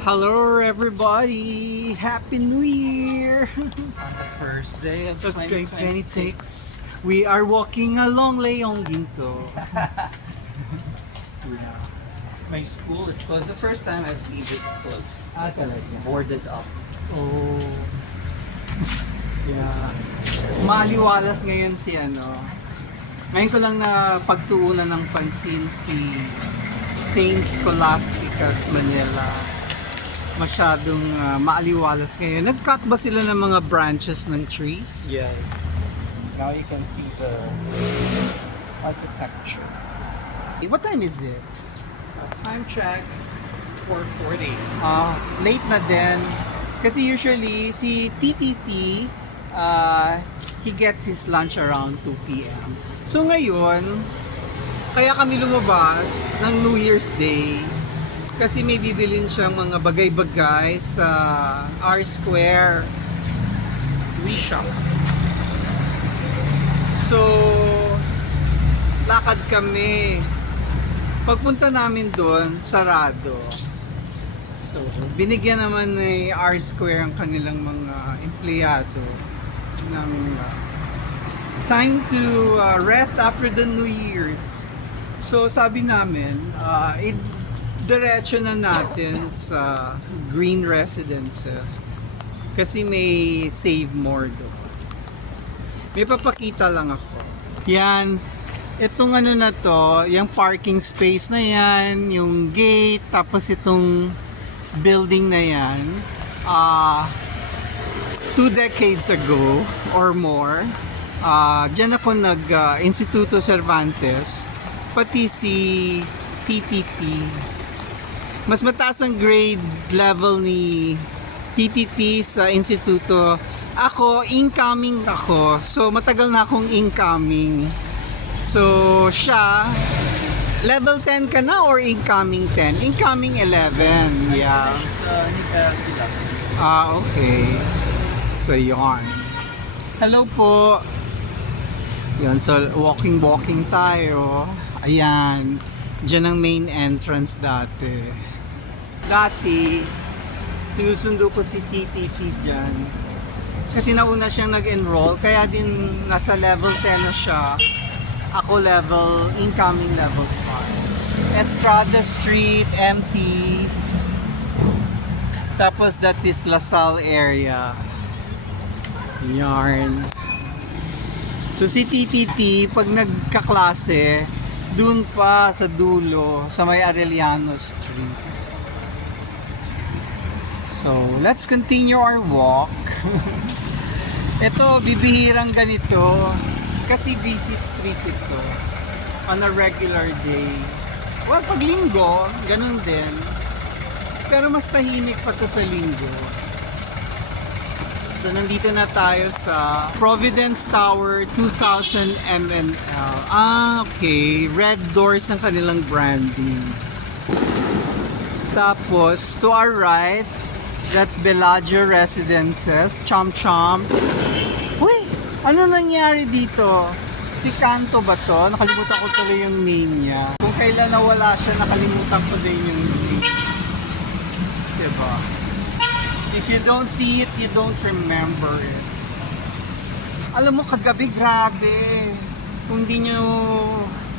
Hello everybody! Happy New Year! On the first day of Of 2026. 2026, we are walking along Leong Ginto. My school is closed. The first time I've seen this close. Talaga. Boarded up. Oh. Yeah. Maliwalas ngayon si ano. Ngayon ko lang na pagtuunan ng pansin si Saint Scholastica's Manila. Masyadong maaliwalas ngayon. Nag-cut ba sila ng mga branches ng trees? Yes. Now you can see the architecture. What time is it? Time check 4:40. Late na din. Kasi usually, si TTT, he gets his lunch around 2 p.m. So ngayon, kaya kami lumabas ng New Year's Day kasi may bibilin siyang mga bagay-bagay sa R Square. We shop. So, lakad kami. Pagpunta namin doon, sarado. So, binigyan naman ni R Square ang kanilang mga empleyado ng time to rest after the New Year's. So, sabi namin, diretso na natin sa green residences kasi may save more doon. May papakita lang ako. Yan. Itong ano na to, yung parking space na yan, yung gate, tapos itong building na yan, 2 decades ago or more, dyan ako Instituto Cervantes, pati si TTT. Mas mataas ang grade level ni TTT sa instituto. Ako, incoming ako. So, matagal na akong incoming. So, siya, level 10 ka na or incoming 10? Incoming 11, yeah. Okay. So, yon. Hello po. Yan, so walking tayo. Ayan. Diyan ang main entrance dati. Sinusundo ko si TTT dyan. Kasi nauna siyang nag-enroll, kaya din nasa level 10 na siya. Ako incoming level 5. Estrada Street, empty. Tapos that is Lasal area. Yarn. So si TTT, pag nagkaklase, dun pa sa dulo, sa may Arellano Street. So, let's continue our walk. Ito, bibihirang ganito. Kasi busy street ito. On a regular day. Well, pag linggo, ganun din. Pero mas tahimik pa to sa linggo. So, nandito na tayo sa Providence Tower 2000 MNL. Okay. Red doors ang kanilang branding. Tapos, to our right, that's Bellagio Residences. Chom Chom. Uy! Ano nangyari dito? Si Kanto ba to? Nakalimutan ko tuloy yung name niya. Kung kailan nawala siya, nakalimutan ko din yung name. Diba? If you don't see it, you don't remember it. Alam mo, kagabi, grabe. Kung di nyo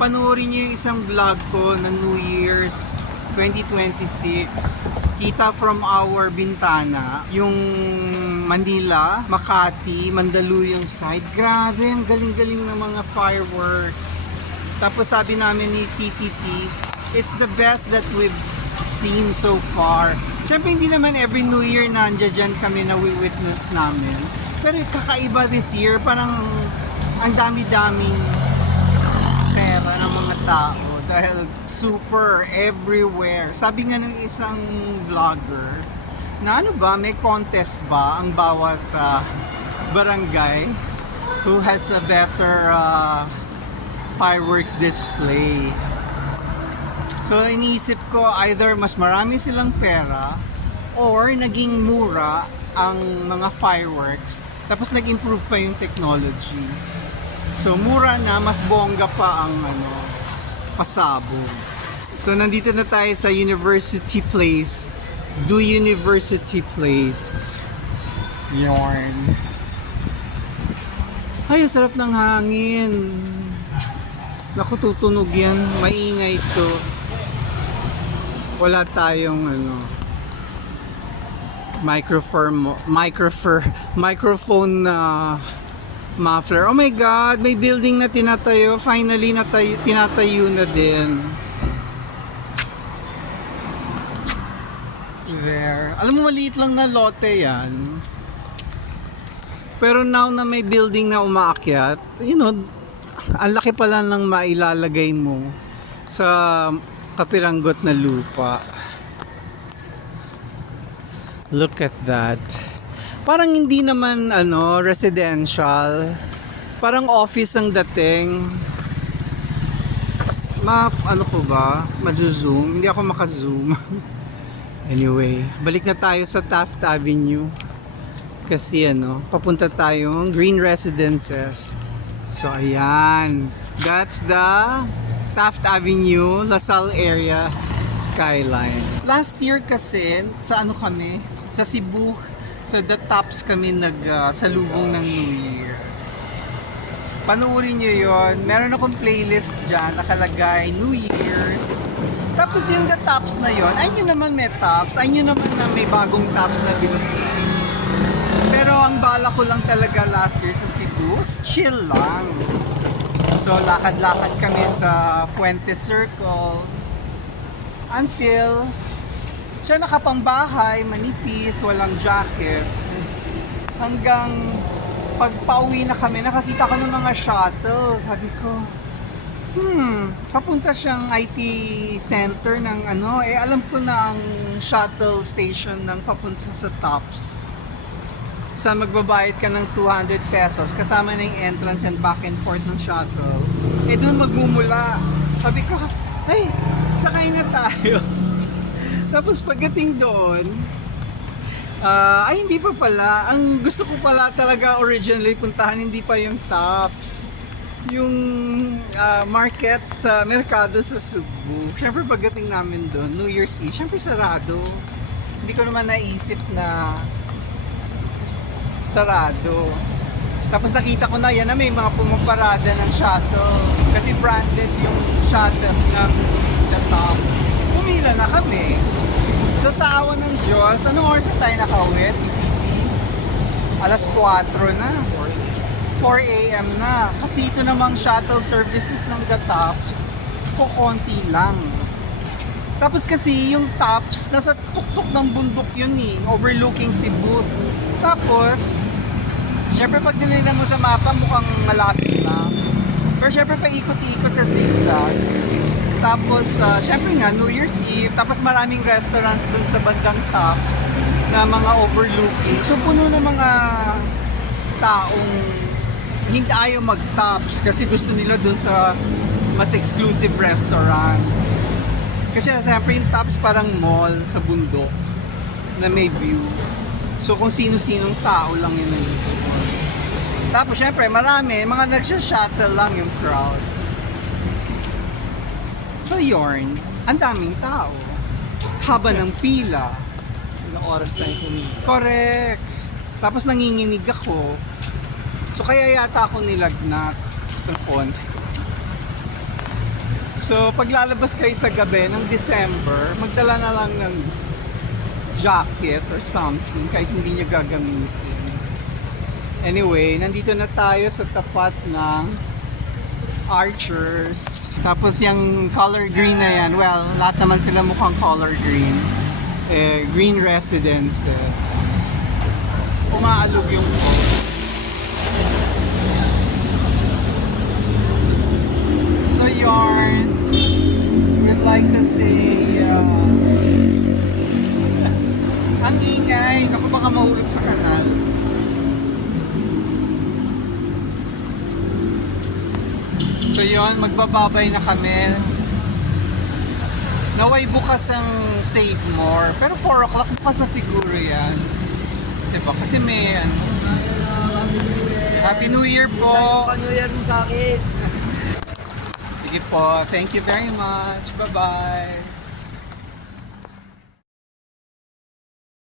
panoorin nyo yung isang vlog ko na New Year's 2026, kita from our bintana, yung Manila, Makati, Mandaluyong side. Grabe, ang galing-galing ng mga fireworks. Tapos sabi namin ni TTT, it's the best that we've seen so far. Siyempre hindi naman every New Year nandiyan kami na witness namin. Pero kakaiba this year, parang ang dami-daming pera ng mga tao dahil super everywhere. Sabi nga ng isang vlogger na ano ba, may contest ba ang bawat barangay who has a better fireworks display. So iniisip ko either mas marami silang pera or naging mura ang mga fireworks tapos nag-improve pa yung technology. So mura na, mas bongga pa ang pasabog. So nandito na tayo sa University Place Do University Place. Yarn. Ay, ang sarap ng hangin. Naku, tutunog yan. Maingay to. Wala tayong microphone na muffler. Oh my God, may building na tinatayo. Finally, tinatayo na din. There. Alam mo, maliit lang na lote yan. Pero now na may building na umaakyat, ang laki pala ng mailalagay mo sa kapiranggot na lupa. Look at that. Parang hindi naman residential. Parang office ang dating. Mazu-zoom? Hindi ako maka-zoom. Anyway, balik na tayo sa Taft Avenue. Kasi papunta tayong Green Residences. So ayan, that's the Taft Avenue, LaSalle area skyline. Last year kasi, sa kami? Sa Cebu, sa The Tops kami nagsalubong ng New Year. Panoorin nyo yon. Meron akong playlist dyan, nakalagay New Year's. Tapos yung The Tops na yon, ay nyo naman may tops, ay nyo naman na may bagong tops na binuksan. Pero ang bala ko lang talaga last year sa Cebu, chill lang. So lakad-lakad kami sa Fuente Circle until siya nakapangbahay, manipis, walang jacket. Hanggang pagpauwi na kami, nakakita ko ng mga shuttle. Sabi ko, papunta siyang IT center ng alam ko na ang shuttle station ng papunta sa Tops. Sa magbabayad ka ng 200 pesos kasama na yung entrance and back and forth ng shuttle, doon magmumula. Sabi ko, ay, sakay na tayo. Tapos pagdating doon, ay hindi pa pala. Ang gusto ko pala talaga originally puntahan, hindi pa yung Tops. Yung market sa merkado sa Cebu. Siyempre pagdating namin doon, New Year's Eve, siyempre sarado. Hindi ko naman naisip na sarado. Tapos nakita ko na yan na may mga pumaparada ng shuttle. Kasi branded yung shuttle ng The Tops. Pumila na kami. So sa awa ng Diyos, anong oras na tayo nakauwi? Alas 4 na. 4 a.m. na. Kasi ito namang shuttle services ng The Tops, kukonti lang. Tapos kasi yung Tops, nasa tuktok ng bundok yun overlooking Cebu. Tapos, syempre pag dinila mo sa mapa, mukhang malapit lang. Pero syempre paikot-ikot sa zigzag. Tapos, syempre nga, New Year's Eve. Tapos maraming restaurants dun sa bandang Tops na mga overlooking. So puno ng mga taong hindi ayaw mag-Tops kasi gusto nila dun sa mas exclusive restaurants. Kasi siyempre yung Tops parang mall sa bundok na may view. So kung sino-sinong tao lang yun nandito. Tapos syempre marami, mga nagsha-shuttle lang yung crowd. So yorn, ang daming tao. Haba ng pila. Ilang oras tayo kumita. Correct. Tapos nanginginig ako. So kaya yata ako nilagnat ng konti. So paglalabas kayo sa gabi ng December, magdala na lang ng jacket or something kahit hindi nyo gagamitin. Anyway, nandito na tayo sa tapat ng Archers. Tapos yung color green na yan, well, lahat naman sila mukhang color green. Green Residences. Umaalog yung phone. So yarn, we'd like to say, ang ingay, naku baka mahulog sa kanal. So yun, magbababay na kami. Naway bukas ang Save More, pero 4 o'clock bukas na siguro yan. Diba? Kasi may Happy New Year po! Happy New Year mo sa akin. Sige po, thank you very much. Bye-bye!